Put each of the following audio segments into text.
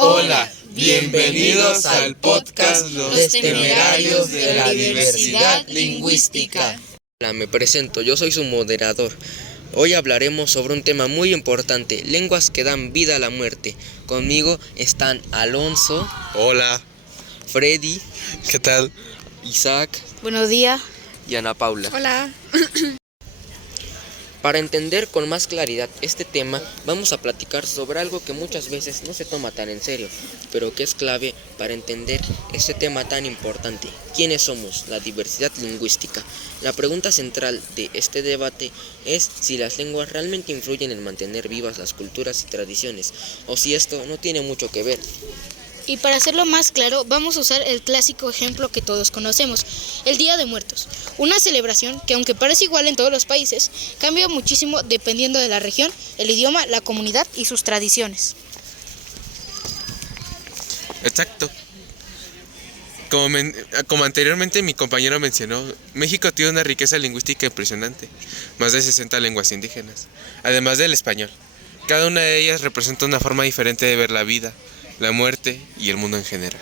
Hola, bienvenidos al podcast Los Temerarios de la Diversidad Lingüística. Hola, me presento, yo soy su moderador. Hoy hablaremos sobre un tema muy importante, lenguas que dan vida a la muerte. Conmigo están Alonso. Hola. Freddy. ¿Qué tal? Isaac. Buenos días. Y Ana Paula. Hola. Para entender con más claridad este tema, vamos a platicar sobre algo que muchas veces no se toma tan en serio, pero que es clave para entender este tema tan importante. ¿Quiénes somos? La diversidad lingüística. La pregunta central de este debate es si las lenguas realmente influyen en mantener vivas las culturas y tradiciones, o si esto no tiene mucho que ver. Y para hacerlo más claro, vamos a usar el clásico ejemplo que todos conocemos, el Día de Muertos. Una celebración que, aunque parece igual en todos los países, cambia muchísimo dependiendo de la región, el idioma, la comunidad y sus tradiciones. Exacto. Como anteriormente mi compañero mencionó, México tiene una riqueza lingüística impresionante, más de 60 lenguas indígenas, además del español. Cada una de ellas representa una forma diferente de ver la vida, la muerte y el mundo en general.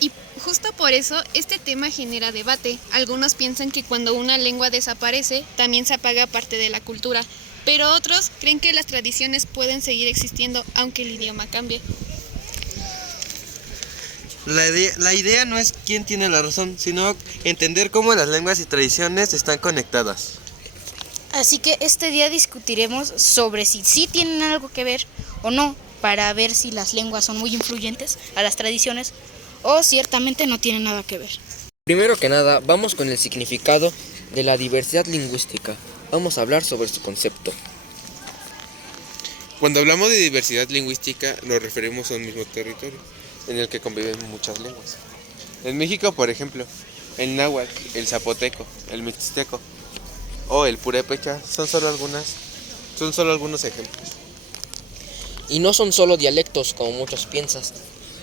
Y justo por eso este tema genera debate. Algunos piensan que cuando una lengua desaparece, también se apaga parte de la cultura, pero otros creen que las tradiciones pueden seguir existiendo aunque el idioma cambie. La idea no es quién tiene la razón, sino entender cómo las lenguas y tradiciones están conectadas. Así que este día discutiremos sobre si sí tienen algo que ver o no, para ver si las lenguas son muy influyentes a las tradiciones o ciertamente no tienen nada que ver. Primero que nada, vamos con el significado de la diversidad lingüística. Vamos a hablar sobre su concepto. Cuando hablamos de diversidad lingüística, nos referimos a un mismo territorio, en el que conviven muchas lenguas. En México, por ejemplo, el náhuatl, el zapoteco, el mixteco o el purépecha son solo algunos ejemplos. Y no son solo dialectos como muchos piensan.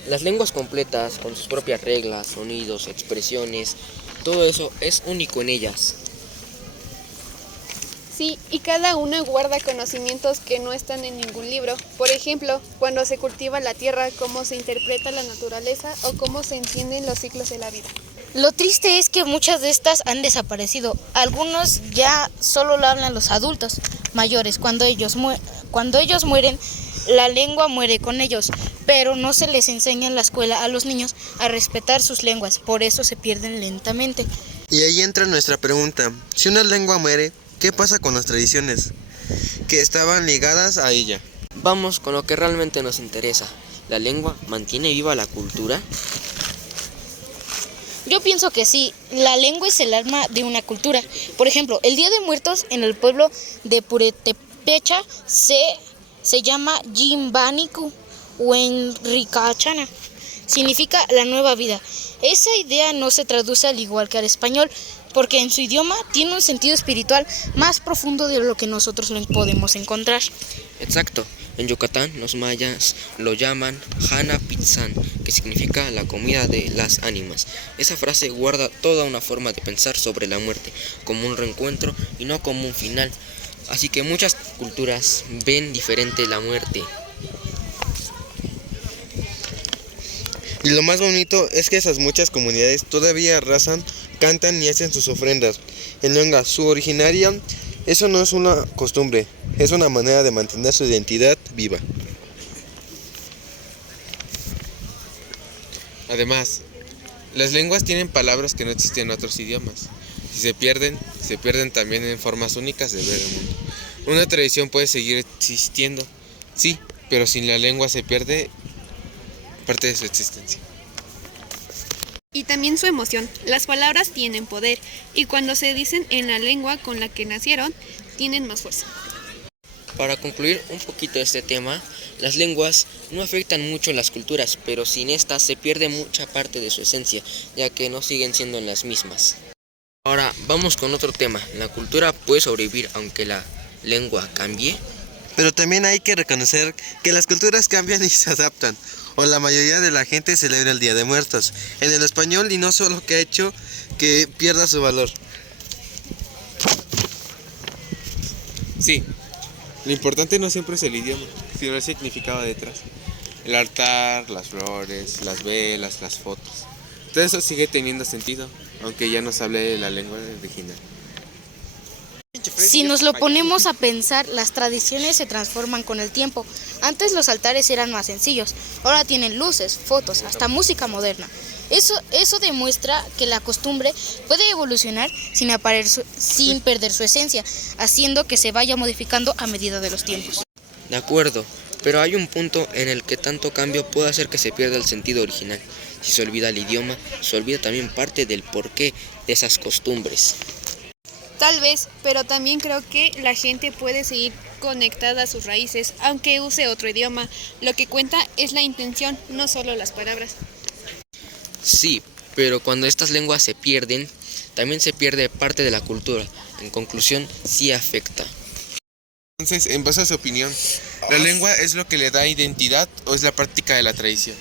Las lenguas completas, con sus propias reglas, sonidos, expresiones, todo eso es único en ellas. Sí, y cada una guarda conocimientos que no están en ningún libro. Por ejemplo, cuando se cultiva la tierra, cómo se interpreta la naturaleza o cómo se entienden los ciclos de la vida. Lo triste es que muchas de estas han desaparecido. Algunos ya solo lo hablan los adultos mayores. Cuando ellos mueren, la lengua muere con ellos, pero no se les enseña en la escuela a los niños a respetar sus lenguas, por eso se pierden lentamente. Y ahí entra nuestra pregunta: si una lengua muere, ¿qué pasa con las tradiciones que estaban ligadas a ella? Vamos con lo que realmente nos interesa. ¿La lengua mantiene viva la cultura? Yo pienso que sí, la lengua es el alma de una cultura. Por ejemplo, el Día de Muertos en el pueblo de Purépecha se llama Yimbaniku o Enricachana. Significa la nueva vida. Esa idea no se traduce al igual que al español, porque en su idioma tiene un sentido espiritual más profundo de lo que nosotros lo podemos encontrar. Exacto. En Yucatán, los mayas lo llaman Hana Pitzán, que significa la comida de las ánimas. Esa frase guarda toda una forma de pensar sobre la muerte, como un reencuentro y no como un final. Así que muchas culturas ven diferente la muerte. Y lo más bonito es que esas muchas comunidades todavía rezan, cantan y hacen sus ofrendas en lengua su originaria. Eso no es una costumbre, es una manera de mantener su identidad viva. Además, las lenguas tienen palabras que no existen en otros idiomas. Si se pierden también en formas únicas de ver el mundo. Una tradición puede seguir existiendo, sí, pero sin la lengua se pierde parte de su existencia. Y también su emoción. Las palabras tienen poder y cuando se dicen en la lengua con la que nacieron, tienen más fuerza. Para concluir un poquito este tema, las lenguas no afectan mucho las culturas, pero sin estas se pierde mucha parte de su esencia, ya que no siguen siendo las mismas. Ahora vamos con otro tema. ¿La cultura puede sobrevivir aunque la lengua cambie? Pero también hay que reconocer que las culturas cambian y se adaptan. O la mayoría de la gente celebra el Día de Muertos en el español y no solo que ha hecho que pierda su valor. Sí, lo importante no siempre es el idioma, sino el significado detrás. El altar, las flores, las velas, las fotos. Todo eso sigue teniendo sentido, aunque ya nos hable de la lengua original. Si nos lo ponemos a pensar, las tradiciones se transforman con el tiempo. Antes los altares eran más sencillos, ahora tienen luces, fotos, hasta música moderna. Eso demuestra que la costumbre puede evolucionar sin perder su esencia, haciendo que se vaya modificando a medida de los tiempos. De acuerdo, pero hay un punto en el que tanto cambio puede hacer que se pierda el sentido original. Si se olvida el idioma, se olvida también parte del porqué de esas costumbres. Tal vez, pero también creo que la gente puede seguir conectada a sus raíces, aunque use otro idioma. Lo que cuenta es la intención, no solo las palabras. Sí, pero cuando estas lenguas se pierden, también se pierde parte de la cultura. En conclusión, sí afecta. Entonces, en base a su opinión, ¿la lengua es lo que le da identidad o es la práctica de la tradición?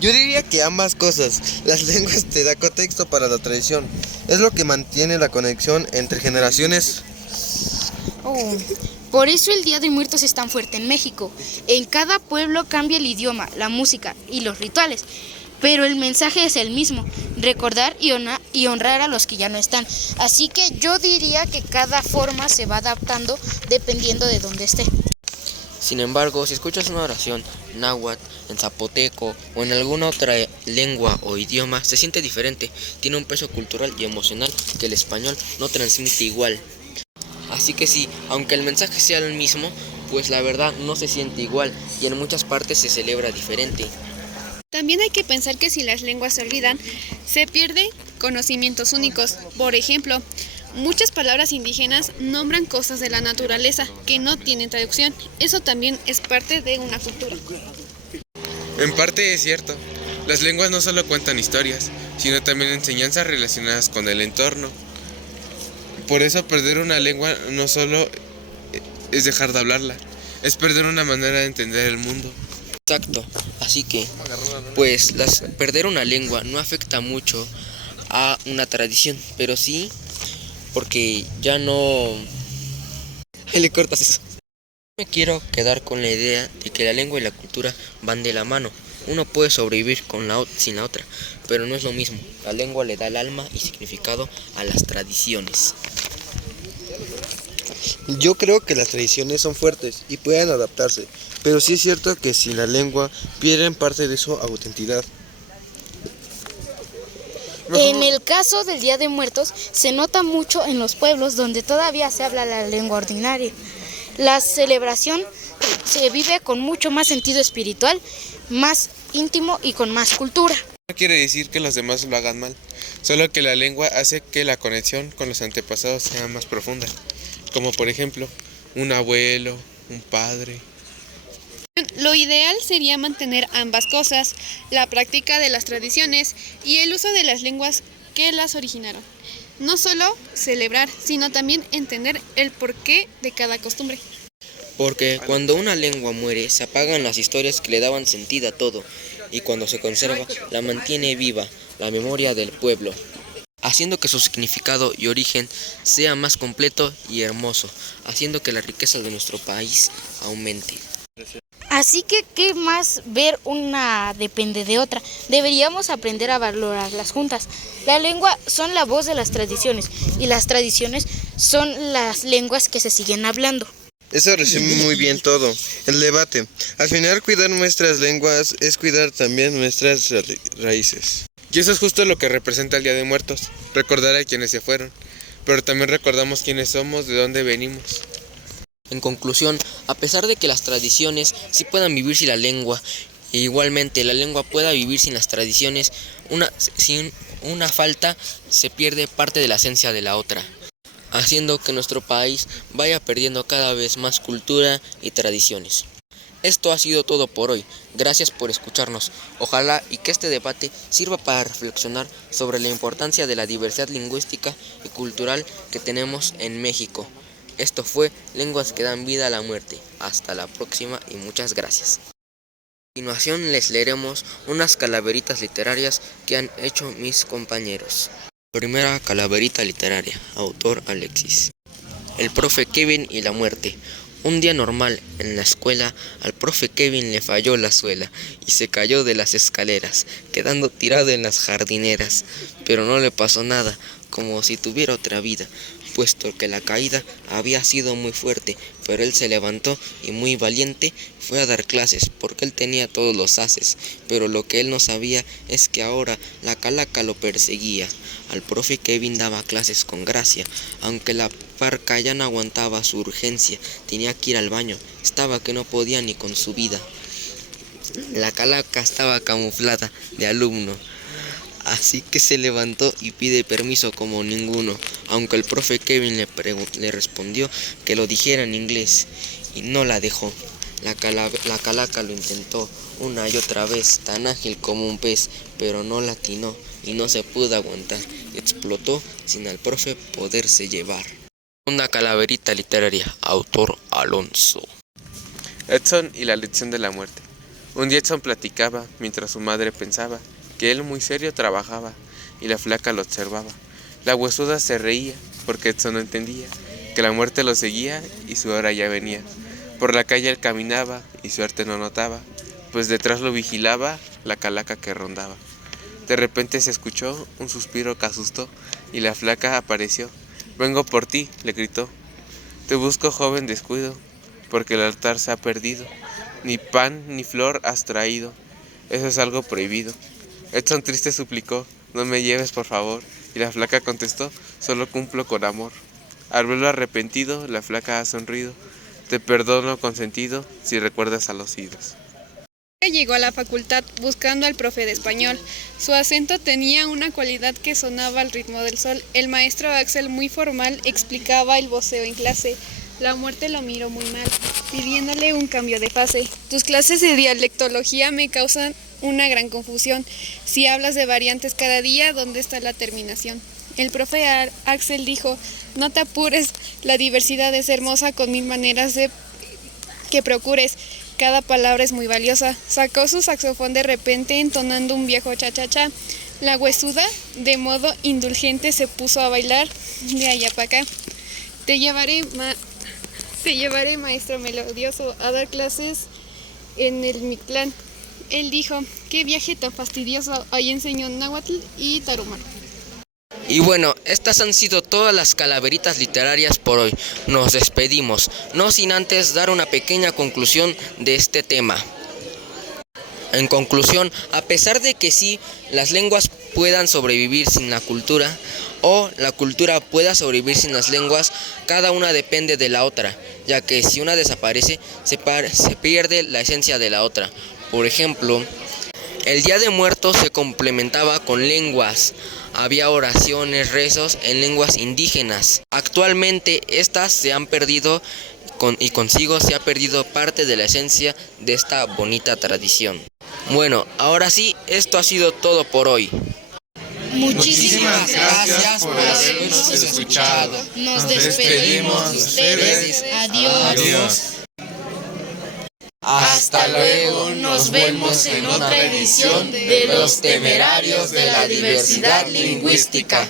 Yo diría que ambas cosas. Las lenguas te da contexto para la tradición. Es lo que mantiene la conexión entre generaciones. Por eso el Día de Muertos es tan fuerte en México. En cada pueblo cambia el idioma, la música y los rituales, pero el mensaje es el mismo: recordar y honrar a los que ya no están. Así que yo diría que cada forma se va adaptando dependiendo de dónde esté. Sin embargo, si escuchas una oración náhuatl, en zapoteco o en alguna otra lengua o idioma, se siente diferente, tiene un peso cultural y emocional que el español no transmite igual. Así que sí, aunque el mensaje sea el mismo, pues la verdad no se siente igual y en muchas partes se celebra diferente. También hay que pensar que si las lenguas se olvidan, se pierden conocimientos únicos. Por ejemplo, muchas palabras indígenas nombran cosas de la naturaleza que no tienen traducción. Eso también es parte de una cultura. En parte es cierto. Las lenguas no solo cuentan historias, sino también enseñanzas relacionadas con el entorno. Por eso perder una lengua no solo es dejar de hablarla, es perder una manera de entender el mundo. Exacto, así que, pues perder una lengua no afecta mucho a una tradición, pero sí porque ya no... le cortas eso. Me quiero quedar con la idea de que la lengua y la cultura van de la mano. Uno puede sobrevivir sin la otra, pero no es lo mismo. La lengua le da el alma y significado a las tradiciones. Yo creo que las tradiciones son fuertes y pueden adaptarse, pero sí es cierto que sin la lengua pierden parte de su autenticidad. En el caso del Día de Muertos, se nota mucho en los pueblos donde todavía se habla la lengua ordinaria. La celebración se vive con mucho más sentido espiritual, más íntimo y con más cultura. No quiere decir que los demás lo hagan mal, solo que la lengua hace que la conexión con los antepasados sea más profunda, como por ejemplo, un abuelo, un padre. Lo ideal sería mantener ambas cosas, la práctica de las tradiciones y el uso de las lenguas que las originaron. No solo celebrar, sino también entender el porqué de cada costumbre. Porque cuando una lengua muere, se apagan las historias que le daban sentido a todo, y cuando se conserva, la mantiene viva la memoria del pueblo, haciendo que su significado y origen sea más completo y hermoso, haciendo que la riqueza de nuestro país aumente. Así que, ¿qué más ver? Una depende de otra. Deberíamos aprender a valorarlas juntas. La lengua son la voz de las tradiciones y las tradiciones son las lenguas que se siguen hablando. Eso resume muy bien todo, el debate. Al final, cuidar nuestras lenguas es cuidar también nuestras raíces. Y eso es justo lo que representa el Día de Muertos, recordar a quienes se fueron, pero también recordamos quiénes somos, de dónde venimos. En conclusión, a pesar de que las tradiciones sí puedan vivir sin la lengua, e igualmente la lengua pueda vivir sin las tradiciones, sin una falta se pierde parte de la esencia de la otra, haciendo que nuestro país vaya perdiendo cada vez más cultura y tradiciones. Esto ha sido todo por hoy. Gracias por escucharnos. Ojalá y que este debate sirva para reflexionar sobre la importancia de la diversidad lingüística y cultural que tenemos en México. Esto fue Lenguas que dan vida a la muerte. Hasta la próxima y muchas gracias. A continuación les leeremos unas calaveritas literarias que han hecho mis compañeros. Primera calaverita literaria, autor Alexis. El profe Kevin y la muerte. Un día normal en la escuela, al profe Kevin le falló la suela y se cayó de las escaleras, quedando tirado en las jardineras. Pero no le pasó nada, como si tuviera otra vida, puesto que la caída había sido muy fuerte, pero él se levantó y muy valiente fue a dar clases, porque él tenía todos los haces. Pero lo que él no sabía es que ahora la calaca lo perseguía. Al profe Kevin daba clases con gracia, aunque la parca ya no aguantaba su urgencia, tenía que ir al baño, estaba que no podía ni con su vida. La calaca estaba camuflada de alumno, así que se levantó y pide permiso como ninguno, aunque el profe Kevin le respondió que lo dijera en inglés y no la dejó. La calaca lo intentó una y otra vez, tan ágil como un pez, pero no la atinó y no se pudo aguantar. Explotó sin al profe poderse llevar. Una calaverita literaria, autor Alonso. Edson y la lección de la muerte. Un día Edson platicaba mientras su madre pensaba que él muy serio trabajaba y la flaca lo observaba. La huesuda se reía porque Edson no entendía que la muerte lo seguía y su hora ya venía. Por la calle él caminaba y suerte no notaba, pues detrás lo vigilaba la calaca que rondaba. De repente se escuchó un suspiro que asustó y la flaca apareció. «Vengo por ti», le gritó. «Te busco, joven descuido, porque el altar se ha perdido. Ni pan ni flor has traído, eso es algo prohibido». Edson triste suplicó: «No me lleves, por favor». Y la flaca contestó: «Solo cumplo con amor». Al verlo arrepentido, la flaca ha sonrido: «Te perdono consentido si recuerdas a los idos». Llegó a la facultad buscando al profe de español. Su acento tenía una cualidad que sonaba al ritmo del sol. El maestro Axel, muy formal, explicaba el voceo en clase. La muerte lo miró muy mal, pidiéndole un cambio de fase. «Tus clases de dialectología me causan una gran confusión. Si hablas de variantes cada día, ¿dónde está la terminación?». El profe Axel dijo: «No te apures, la diversidad es hermosa con mil maneras de que procures. Cada palabra es muy valiosa». Sacó su saxofón de repente entonando un viejo cha-cha-cha. La huesuda, de modo indulgente, se puso a bailar de allá para acá. Te llevaré, maestro melodioso, a dar clases en el Mictlán». Él dijo: «Qué viaje tan fastidioso, ahí enseñó náhuatl y tarahumara». Y bueno, estas han sido todas las calaveritas literarias por hoy. Nos despedimos, no sin antes dar una pequeña conclusión de este tema. En conclusión, a pesar de que sí, las lenguas puedan sobrevivir sin la cultura, o la cultura pueda sobrevivir sin las lenguas, cada una depende de la otra, ya que si una desaparece, se pierde la esencia de la otra. Por ejemplo, el Día de Muertos se complementaba con lenguas. Había oraciones, rezos en lenguas indígenas. Actualmente estas se han perdido y consigo se ha perdido parte de la esencia de esta bonita tradición. Bueno, ahora sí, esto ha sido todo por hoy. Muchísimas gracias por habernos escuchado. Nos despedimos de ustedes. Adiós. Hasta luego, Nos vemos en otra edición de Los Temerarios de la Diversidad Lingüística.